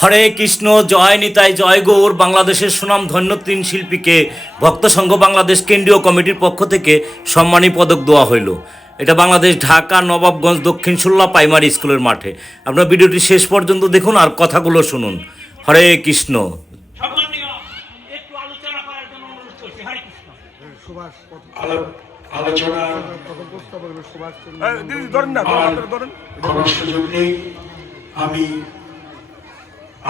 হরে কৃষ্ণ, জয় নিতাই, জয় গৌর। বাংলাদেশের সুনামধন্য 3 শিল্পীকে ভক্ত সংঘ বাংলাদেশ কেন্দ্রীয় কমিটির পক্ষ থেকে সম্মানী পদক দেওয়া হইল। এটা বাংলাদেশ, ঢাকা নবাবগঞ্জ দক্ষিণ সুল্লা প্রাইমারি স্কুলের মাঠে। আপনার ভিডিওটি শেষ পর্যন্ত দেখুন আর কথাগুলো শুনুন। হরে কৃষ্ণ। আমি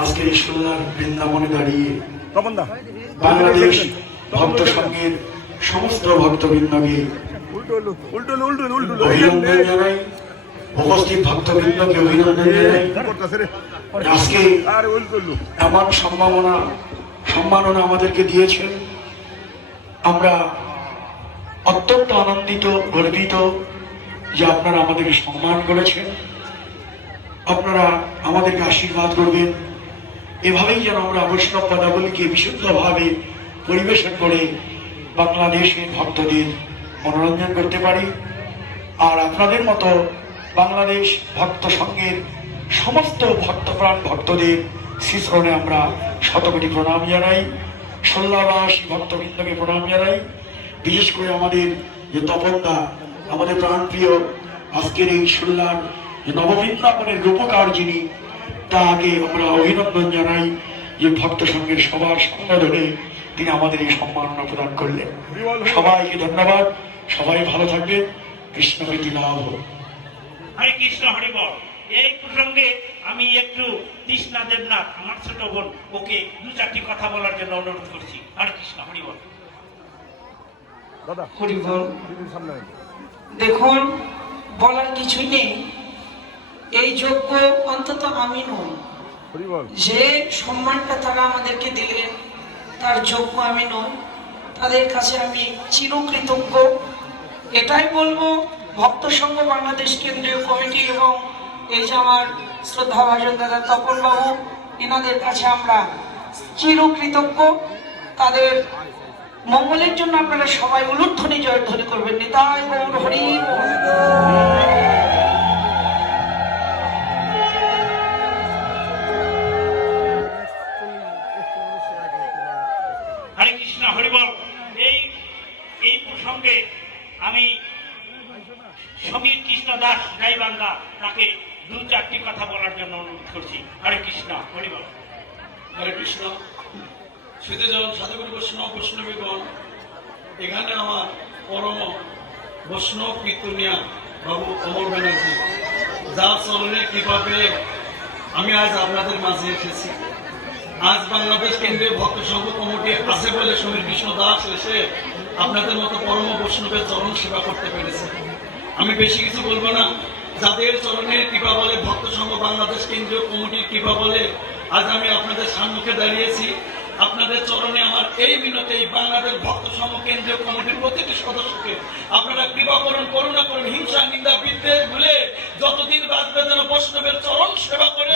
আজকের এই সুল্লার বৃন্দাবনে দাঁড়িয়ে বাংলাদেশ ভক্ত সংঘের সমস্ত ভক্তবৃন্দকে অভিনন্দন জানাই, উপস্থিত ভক্তবৃন্দকে অভিনন্দন জানাই। আজকে এমন সম্মাননা আমাদেরকে দিয়েছেন, আমরা অত্যন্ত আনন্দিত, গর্বিত যে আপনারা আমাদেরকে সম্মান করেছেন। আপনারা আমাদেরকে আশীর্বাদ করবেন, এভাবেই যেন আমরা বৈষ্ণব পদাবলীকে বিশুদ্ধভাবে পরিবেশন করে বাংলাদেশের ভক্তদের মনোরঞ্জন করতে পারি। আর আপনাদের মতো বাংলাদেশ ভক্ত সংঘের সমস্ত ভক্তপ্রাণ ভক্তদের শ্রীচরণে আমরা শতকোটি প্রণাম জানাই, সল্লাবাসী ভক্তবৃন্দকে প্রণাম জানাই। বিশেষ করে আমাদের যে তপনদা, আমাদের প্রাণপ্রিয়, আজকের এই সুল্লার নববৃন্দাবনের রূপকার যিনি, তাকে আমরা অভিনন্দন জানাই যে ভক্ত সংঘের সবার সঙ্গ ধরে তিনি আমাদের এই সম্মাননা প্রদান করলেন। সবাইকে ধন্যবাদ, সবাই ভালো থাকবেন, কৃষ্ণ প্রীতি লাভ হোক। হরে কৃষ্ণ, হরি বল। এই প্রসঙ্গে আমি একটু তৃষ্ণা দেবনাথ, আমার ছোট বোন, ওকে 2-4টি কথা বলার জন্য অনুরোধ করছি। হরে কৃষ্ণ, হরি বল। হরি বল। দেখুন, বলার কিছুই নেই। এই যোগ্য অন্তত আমি নই, যে সম্মানটা তারা আমাদেরকে দিলেন তার যোগ্য আমি নই। তাদের কাছে আমি চিরকৃতজ্ঞ। এটাই বলবো, ভক্ত সংঘ বাংলাদেশ কেন্দ্রীয় কমিটি এবং এই যে আমার শ্রদ্ধাভাজন দাদা তপন বাবু, এনাদের কাছে আমরা চিরকৃতজ্ঞ। তাদের মঙ্গলের জন্য আপনারা সবাই উলুধ্বনি জয়ধ্বনি করবেন। নিতাই গৌর হরি। হরে কৃষ্ণ, হরি বল। এই প্রসঙ্গে আমি সমীর কৃষ্ণ দাস গাইবান্ধা, তাকে 2-4টি কথা বলার জন্য অনুরোধ করছি। হরে কৃষ্ণ, হরি বল। হরে কৃষ্ণ। সুধীজন সাধুগুরু বৈষ্ণবীগণ, এখানে আমার পরম বৈষ্ণব কীর্তনিয়া বাবু অমর ব্যানার্জি, যার চরণে কৃপা পেয়ে আমি আজ আপনাদের মাঝে এসেছি। আজ বাংলাদেশ কেন্দ্রীয় ভক্ত সংঘ কমিটি আছে বলে সমীর কৃষ্ণ দাস এসে আপনাদের মতো পরম বৈষ্ণবের চরণ সেবা করতে পেরেছে। আমি বেশি কিছু বলবো না। যাদের চরণের কৃপা বলে, ভক্ত সংঘ বাংলাদেশ কেন্দ্রীয় কমিটির কৃপা বলে আজ আমি আপনাদের সম্মুখে দাঁড়িয়েছি। আপনাদের চরণে আমার এই মিনতে এই বাংলাদেশ ভক্ত সংঘ কেন্দ্রীয় কমিটির প্রতিটি সদস্যকে আপনারা কৃপা করুন, করুণা করুন, হিংসা নিন্দা বিদ্বেষ ভুলে যতদিন বাঁচবে যেন বৈষ্ণবের চরণ সেবা করে